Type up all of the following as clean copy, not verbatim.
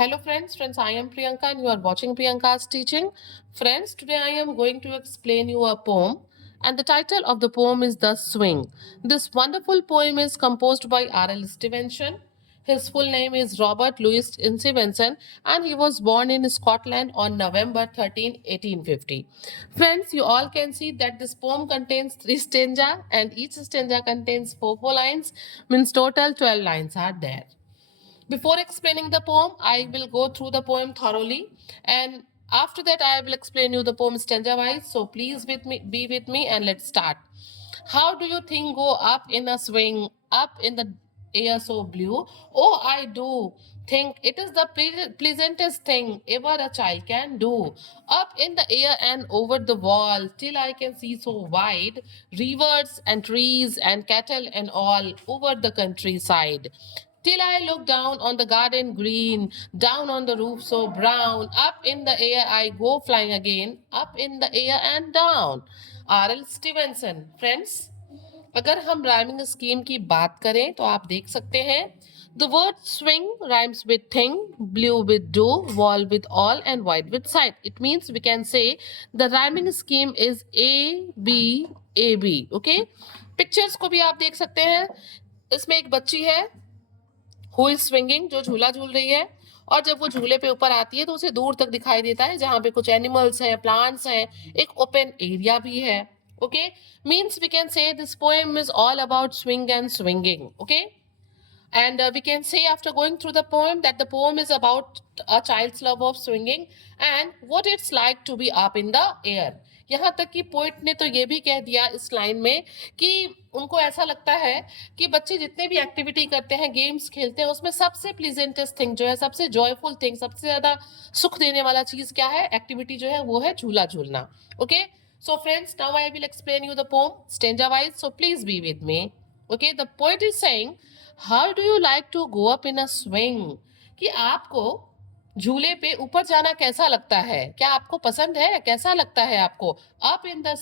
Hello friends, I am Priyanka and you are watching Priyanka's teaching. Friends, today I am going to explain you a poem and the title of the poem is The Swing. This wonderful poem is composed by R.L. Stevenson. His full name is Robert Louis Stevenson and he was born in Scotland on November 13, 1850. Friends, you all can see that this poem contains 3 stanza and each stanza contains 4 lines, means total 12 lines are there. Before explaining the poem, I will go through the poem thoroughly, and after that, I will explain you the poem stanza wise. So please be with me, and let's start. How do you think go up in a swing, up in the air so blue? Oh, I do think it is the pleasantest thing ever a child can do. Up in the air and over the wall, till I can see so wide, rivers and trees and cattle and all over the countryside. Till I look down on the garden green, down on the roof so brown, up in the air I go flying again, up in the air and down. R.L. Stevenson. Friends, अगर हम rhyming scheme की बात करें तो आप देख सकते हैं the word swing rhymes with thing, blue with do, wall with all and wide with side. It means we can say the rhyming scheme is A B A B. Okay, pictures को भी आप देख सकते हैं. इसमें एक बच्ची है हु इज स्विंगिंग, जो झूला झूल रही है, और जब वो झूले पे ऊपर आती है तो उसे दूर तक दिखाई देता है जहां पे कुछ एनिमल्स हैं, प्लांट्स हैं, एक ओपन एरिया भी है. Okay, means we can say this poem is all about swing and swinging. Okay, and we can say after going through the poem that the poem is about a child's love of swinging and what it's like to be up in the air. यहाँ तक कि poet ने तो ये भी कह दिया इस लाइन में कि उनको ऐसा लगता है कि बच्चे जितने भी एक्टिविटी करते हैं, गेम्स खेलते हैं, उसमें सबसे प्लीजेंटेस्ट थिंग जो है, सबसे जॉयफुल थिंग, सबसे ज्यादा सुख देने वाला चीज क्या है, एक्टिविटी जो है वो है झूला झूलना. Okay, so friends, now I will explain you the poem stanza wise, so please be with me. Okay, the poet is saying how do you like to go up in a swing, कि आपको झूले पे ऊपर जाना कैसा लगता है, क्या आपको पसंद है, कैसा लगता है आपको. Up in the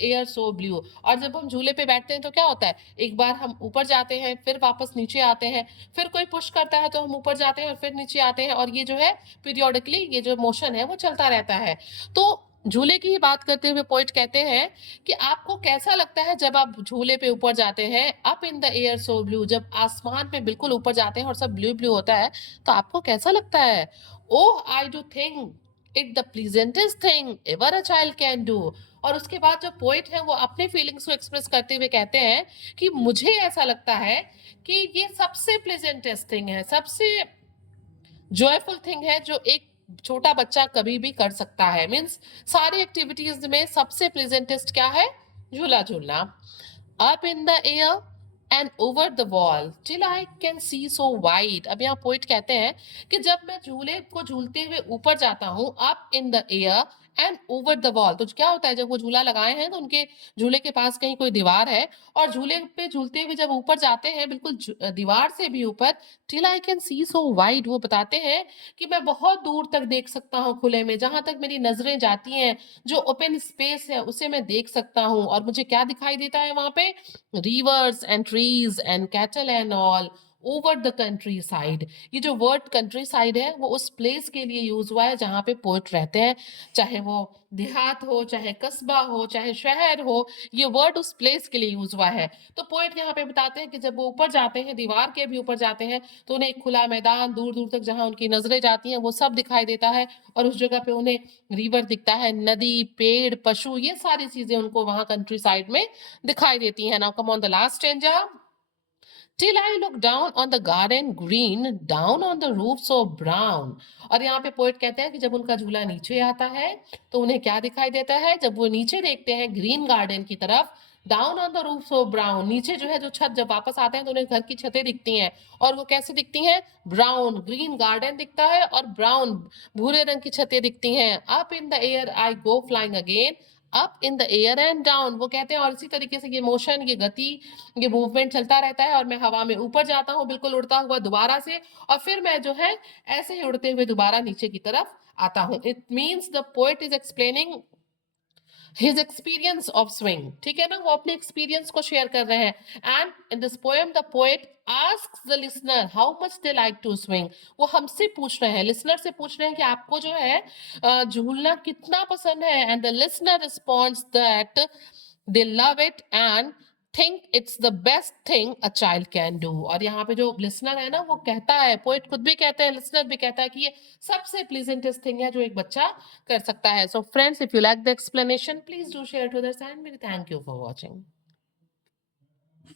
air so blue, और जब हम झूले पे बैठते हैं तो क्या होता है, एक बार हम ऊपर जाते हैं फिर वापस नीचे आते हैं, फिर कोई पुश करता है तो हम ऊपर जाते हैं और फिर नीचे आते हैं, और ये जो है पीरियोडिकली ये जो मोशन है वो चलता रहता है. तो झूले की ही बात करते हुए पोइट कहते हैं कि आपको कैसा लगता है जब आप झूले पे ऊपर जाते हैं, up in the air so blue, जब आसमान पे बिल्कुल ऊपर जाते हैं और सब ब्लू ब्लू होता है तो आपको कैसा लगता है. Oh I do think it the pleasantest thing ever a child can do. और उसके बाद जो पोइट है वो अपने फीलिंग्स को एक्सप्रेस करते हुए कहते हैं कि मुझे ऐसा लगता है कि ये सबसे प्लेजेंटेस्ट थिंग है, सबसे जॉयफुल थिंग है जो एक छोटा बच्चा कभी भी कर सकता है. मीन्स सारी एक्टिविटीज में सबसे प्लेजेंटेस्ट क्या है, झूला झूलना. Up in the air and over the wall till I can see so wide. अब यहाँ पोइट कहते हैं कि जब मैं झूले को झूलते हुए ऊपर जाता हूँ, up in the air and over the wall, तो क्या होता है जब वो झूला लगाए हैं तो उनके झूले के पास कहीं कोई दीवार है, और झूले पे झूलते हुए जब ऊपर जाते हैं बिल्कुल दीवार से भी ऊपर, till I can see so wide, वो बताते हैं कि मैं बहुत दूर तक देख सकता हूँ खुले में, जहां तक मेरी नजरें जाती हैं, जो ओपन स्पेस है उसे मैं देख सकता हूँ. और मुझे क्या दिखाई देता है वहां पे, reverse and trees and cattle and all over the country side. ये जो वर्ड कंट्री साइड है वो उस प्लेस के लिए यूज हुआ है जहां पे पोइट रहते हैं, चाहे वो देहात हो, चाहे कस्बा हो, चाहे शहर हो, ये वर्ड उस प्लेस के लिए यूज हुआ है. तो पोइट यहाँ पे बताते हैं कि जब वो ऊपर जाते हैं, दीवार के भी ऊपर जाते हैं, तो उन्हें एक खुला मैदान दूर दूर तक जहां उनकी नजरें जाती हैं वो सब दिखाई देता है, और उस जगह पे उन्हें रिवर दिखता है, नदी, पेड़, पशु, ये सारी चीजें उनको वहां कंट्री साइड में दिखाई देती है. Now come on the last stanza. Till I look down on the garden green, down on the roof so brown. और यहाँ पे पोइट कहते हैं कि जब उनका झूला नीचे आता है तो उन्हें क्या दिखाई देता है, जब वो नीचे देखते हैं ग्रीन गार्डन की तरफ, down on the roof so brown, नीचे जो है जो छत, जब वापस आते हैं तो उन्हें घर की छतें दिखती हैं, और वो कैसे दिखती हैं, ब्राउन, ग्रीन गार्डन दिखता है और ब्राउन भूरे रंग की छतें दिखती हैं. Up in the air I go flying again, up in the air and down, वो कहते हैं, और इसी तरीके से ये मोशन, ये गति, ये मूवमेंट चलता रहता है, और मैं हवा में ऊपर जाता हूँ बिल्कुल उड़ता हुआ दोबारा से, और फिर मैं जो है ऐसे ही उड़ते हुए दोबारा नीचे की तरफ आता हूँ. It means the poet is explaining his experience of swing, ठीक है ना, वो अपने एक्सपीरियंस को शेयर कर रहे हैं। And in this poem the poet asks the listener how much they like to swing. वो हमसे पूछ रहे हैं, लिसनर से पूछ रहे हैं कि आपको जो है झूलना कितना पसंद है। And the listener responds that they love it and think it's the best thing a child can do. और यहाँ पे जो लिसनर है ना, वो कहता है, पोएट खुद भी कहते हैं, लिसनर भी कहता है कि ये सबसे प्लीजेंटेस्ट थिंग है जो एक बच्चा कर सकता है। So friends, if you like the explanation, please do share to others and thank you for watching.